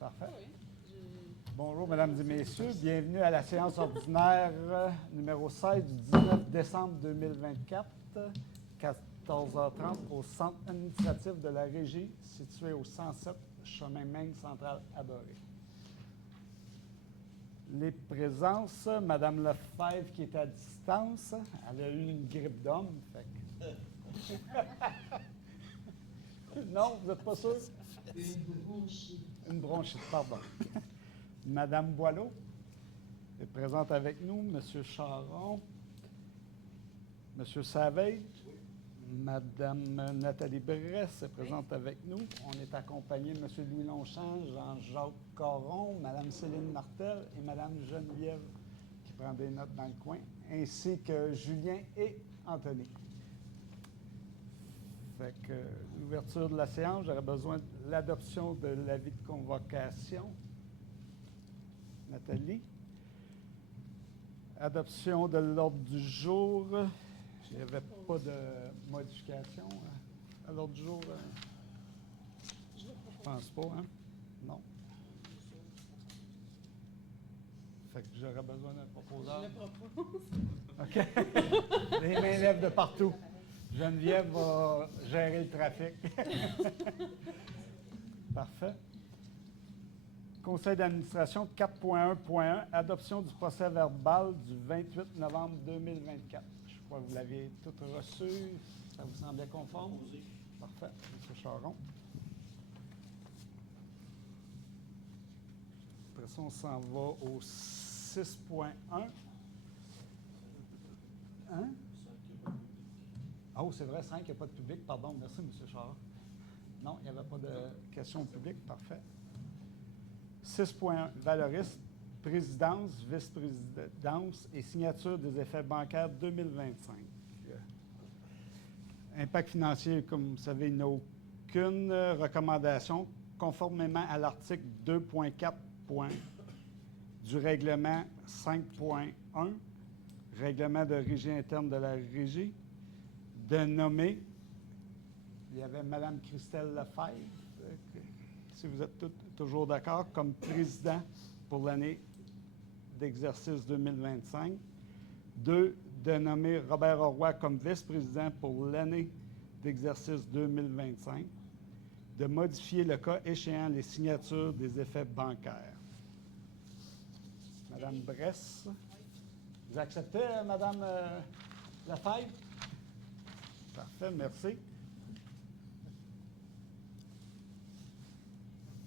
Parfait. Oui. Bonjour, mesdames et messieurs. Bienvenue à la séance ordinaire numéro 16 du 19 décembre 2024, 14h30, au centre administratif de la Régie, situé au 107 chemin Main Central Adoré. Les présences, Mme Lefebvre qui est à distance, elle a eu une grippe d'homme. Non, vous n'êtes pas sûr? Une bronchite, pardon. Madame Boileau est présente avec nous, Monsieur Charon, Monsieur Savage, Madame Nathalie Bresse est présente avec nous. On est accompagné de Monsieur Louis Longchamp, Jean-Jacques Caron, Madame Céline Martel et Madame Geneviève qui prend des notes dans le coin, ainsi que Julien et Anthony. Fait que l'ouverture de la séance, j'aurais besoin de l'adoption de l'avis de convocation. Nathalie. Adoption de l'ordre du jour. Il n'y avait pas de modification à l'ordre du jour. Je ne pense pas, hein? Non. Fait que j'aurais besoin d'un proposeur. Je le propose. OK. Les mains lèvent de partout. Geneviève va gérer le trafic. Parfait. Conseil d'administration 4.1.1, adoption du procès-verbal du 28 novembre 2024. Je crois que vous l'aviez tout reçu. Ça vous semblait conforme? Parfait. M. Charon. Après ça, on s'en va au 6.1. Hein? Oh, c'est vrai, 5, il n'y a pas de public. Pardon, merci, M. Charon. Non, il n'y avait pas de questions publiques. Parfait. 6.1, valoriste, présidence, vice-présidence et signature des effets bancaires 2025. Impact financier, comme vous savez, il n'y a aucune recommandation conformément à l'article 2.4 du règlement 5.1, règlement de régie interne de la régie, de nommer, il y avait Mme Christelle Lefebvre, si vous êtes toujours d'accord, comme président pour l'année d'exercice 2025. 2, de nommer Robert Roy comme vice-président pour l'année d'exercice 2025. De modifier le cas échéant les signatures des effets bancaires. Madame Bresse, vous acceptez, Madame Lefebvre? Parfait, merci.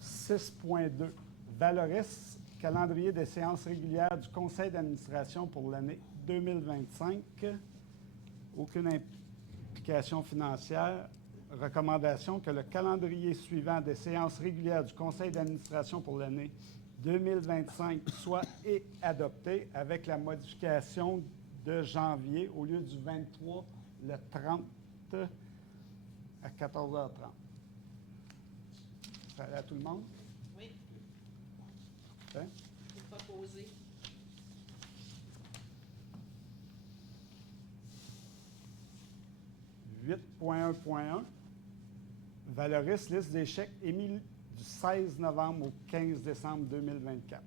6.2. Valoris, calendrier des séances régulières du Conseil d'administration pour l'année 2025. Aucune implication financière. Recommandation que le calendrier suivant des séances régulières du Conseil d'administration pour l'année 2025 soit adopté avec la modification de janvier au lieu du 23, le 30 à 14h30. Ça allait à tout le monde? Oui. Hein? Pour proposer. 8.1.1. Valoris, liste des chèques émis du 16 novembre au 15 décembre 2024.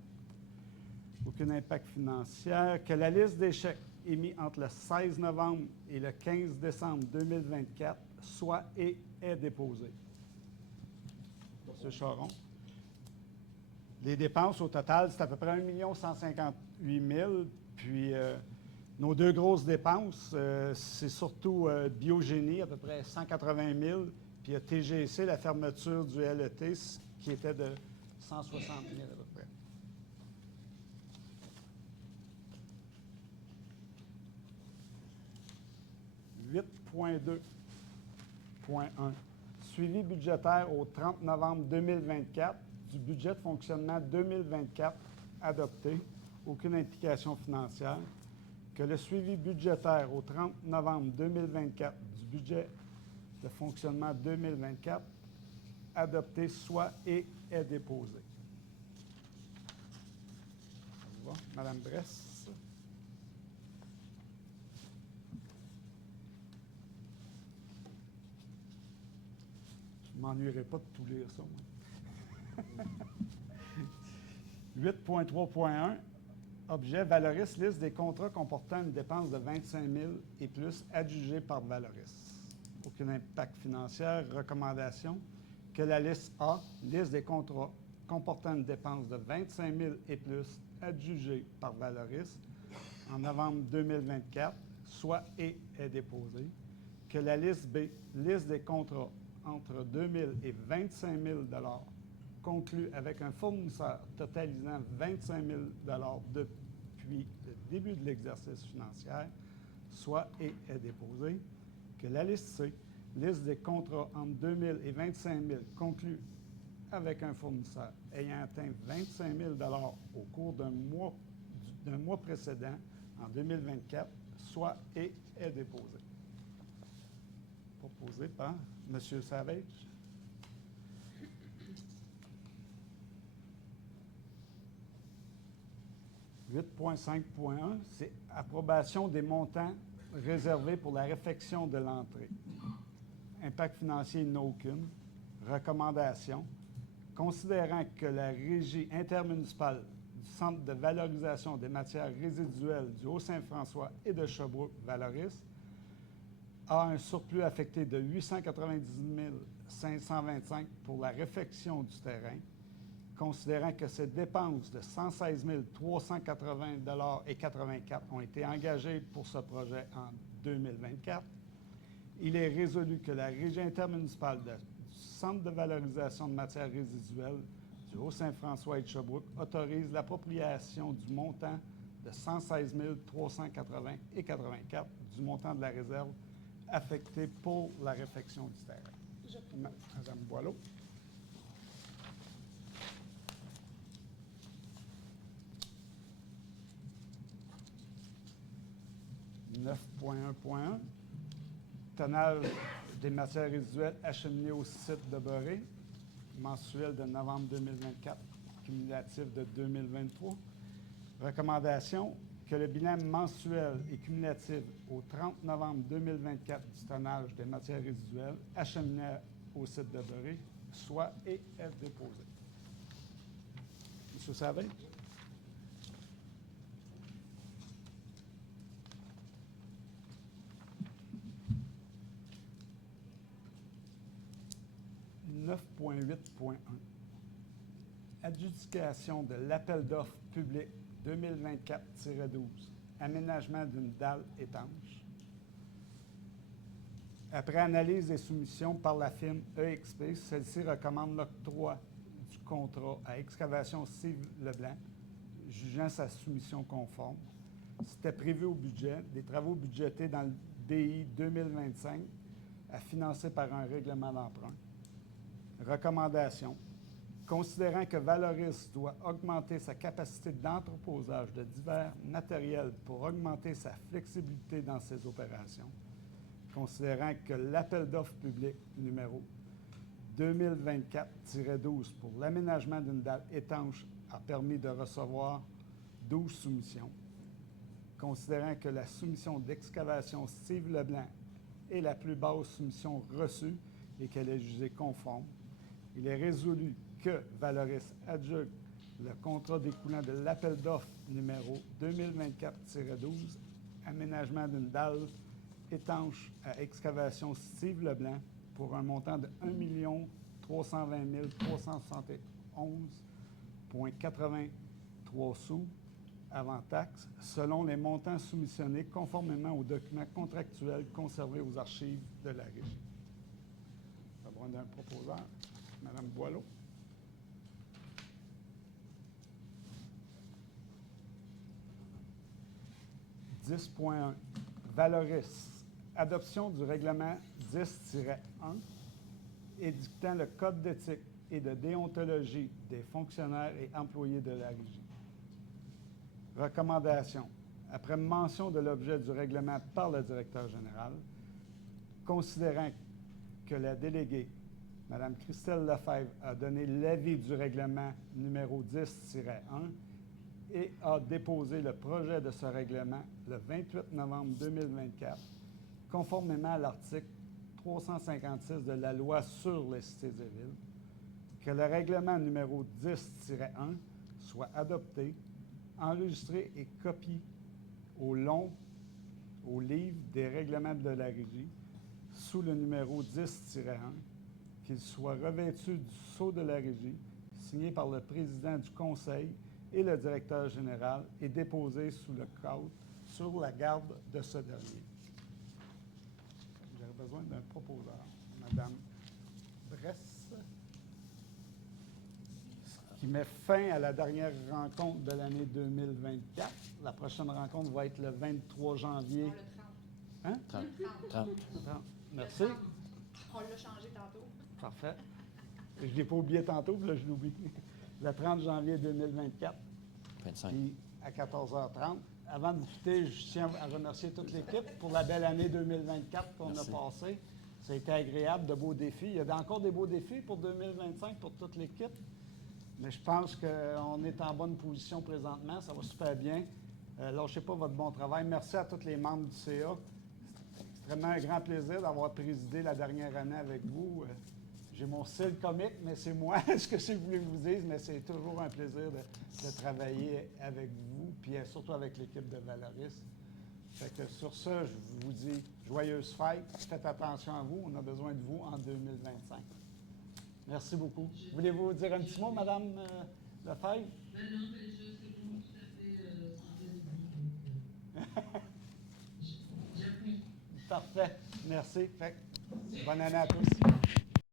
Aucun impact financier. Que la liste des chèques émis entre le 16 novembre et le 15 décembre 2024 soit et est déposée. M. Charon. Les dépenses au total, c'est à peu près 1 158 000. Puis, nos deux grosses dépenses, c'est surtout Biogénie, à peu près 180 000. Puis, il y a TGC, la fermeture du LET, qui était de 160 000 à peu près. « 8.2.1. Suivi budgétaire au 30 novembre 2024 du budget de fonctionnement 2024 adopté. Aucune implication financière. Que le suivi budgétaire au 30 novembre 2024 du budget de fonctionnement 2024 adopté soit et est déposé. Bon, Madame Bresse. Je ne m'ennuierai pas de tout lire ça, moi. 8.3.1, objet Valoris, liste des contrats comportant une dépense de 25 000 et plus adjugés par Valoris. Aucun impact financier. Recommandation que la liste A, liste des contrats comportant une dépense de 25 000 et plus adjugés par Valoris en novembre 2024, soit et est déposée. Que la liste B, liste des contrats entre 2 000 et 25 000 conclus avec un fournisseur totalisant 25 000 depuis le début de l'exercice financier, soit et est déposée. Que la liste C, liste des contrats entre 2 000 et 25 000 conclus avec un fournisseur ayant atteint 25 000 au cours d'un mois précédent en 2024, soit et est déposée. Proposé par M. Savage. « 8.5.1, c'est approbation des montants réservés pour la réfection de l'entrée. Impact financier, il n'y en a aucune. Recommandation. Considérant que la régie intermunicipale du Centre de valorisation des matières résiduelles du Haut-Saint-François et de Sherbrooke, Valoris, a un surplus affecté de 890 525 pour la réfection du terrain, considérant que ces dépenses de 116 380,84 $ ont été engagées pour ce projet en 2024, il est résolu que la Régie intermunicipale du Centre de valorisation de matières résiduelles du Haut-Saint-François et de Sherbrooke autorise l'appropriation du montant de 116 380,84 $ du montant de la réserve affectée pour la réfection du terrain. Madame Boileau. « 9.1.1 Tonnage des matières résiduelles acheminées au site de Boré, mensuel de novembre 2024, cumulatif de 2023. Recommandation que le bilan mensuel et cumulatif au 30 novembre 2024 du tonnage des matières résiduelles acheminées au site de Boré soit et est déposé. M. Savage. « 9.8.1 Adjudication de l'appel d'offres public 2024-12, aménagement d'une dalle étanche. Après analyse des soumissions par la firme EXP, celle-ci recommande l'octroi du contrat à Excavation Steve Leblanc, jugeant sa soumission conforme. C'était prévu au budget, des travaux budgétés dans le DI 2025 à financer par un règlement d'emprunt. Recommandation. Considérant que Valoris doit augmenter sa capacité d'entreposage de divers matériels pour augmenter sa flexibilité dans ses opérations, considérant que l'appel d'offres public numéro 2024-12 pour l'aménagement d'une dalle étanche a permis de recevoir 12 soumissions, considérant que la soumission d'excavation Steve Leblanc est la plus basse soumission reçue et qu'elle est jugée conforme, il est résolu que Valoris adjuge le contrat découlant de l'appel d'offres numéro 2024-12, aménagement d'une dalle étanche à excavation Steve Leblanc pour un montant de 1 320 371,83 sous avant taxe, selon les montants soumissionnés conformément aux documents contractuels conservés aux archives de la Régie. Ça va d'un proposeur. Madame Boileau. « 10.1 Valoris. Adoption du règlement 10-1 édictant le code d'éthique et de déontologie des fonctionnaires et employés de la Régie. Recommandation. Après mention de l'objet du règlement par le directeur général, considérant que la déléguée Mme Christelle Lefebvre a donné l'avis du règlement numéro 10-1 et a déposé le projet de ce règlement le 28 novembre 2024, conformément à l'article 356 de la Loi sur les cités et villes, que le règlement numéro 10-1 soit adopté, enregistré et copié au livre des règlements de la régie sous le numéro 10-1, qu'il soit revêtu du sceau de la régie, signé par le président du conseil et le directeur général et déposé sous le cadre sur la garde de ce dernier. J'aurais besoin d'un proposeur. Madame Bresse, qui met fin à la dernière rencontre de l'année 2024. La prochaine rencontre va être le 23 janvier. Non, le 30. Hein? 30. 30. Merci. Le 30. On l'a changé tantôt. Parfait. Je ne l'ai pas oublié tantôt, puis là, je l'oublie. Le 30 janvier 2024. 25. Puis à 14h30. Avant de vous quitter, je tiens à remercier toute l'équipe pour la belle année 2024 qu'on a Merci. passée. Ça a été agréable, de beaux défis. Il y a encore des beaux défis pour 2025 pour toute l'équipe. Mais je pense qu'on est en bonne position présentement. Ça va super bien. Lâchez pas votre bon travail. Merci à tous les membres du CA. C'est vraiment un grand plaisir d'avoir présidé la dernière année avec vous. J'ai mon style comique, mais c'est moi, ce que je voulais vous dire, mais c'est toujours un plaisir de travailler avec vous, puis surtout avec l'équipe de Valoris. Fait que sur ça, je vous dis joyeuses fêtes. Faites attention à vous. On a besoin de vous en 2025. Merci beaucoup. Voulez-vous dire un petit mot, Madame Lefebvre? Ben non, mais c'est bon, tout à fait ce que j'ai dit. J'appuie. Parfait. Merci. Fait que bonne année à tous.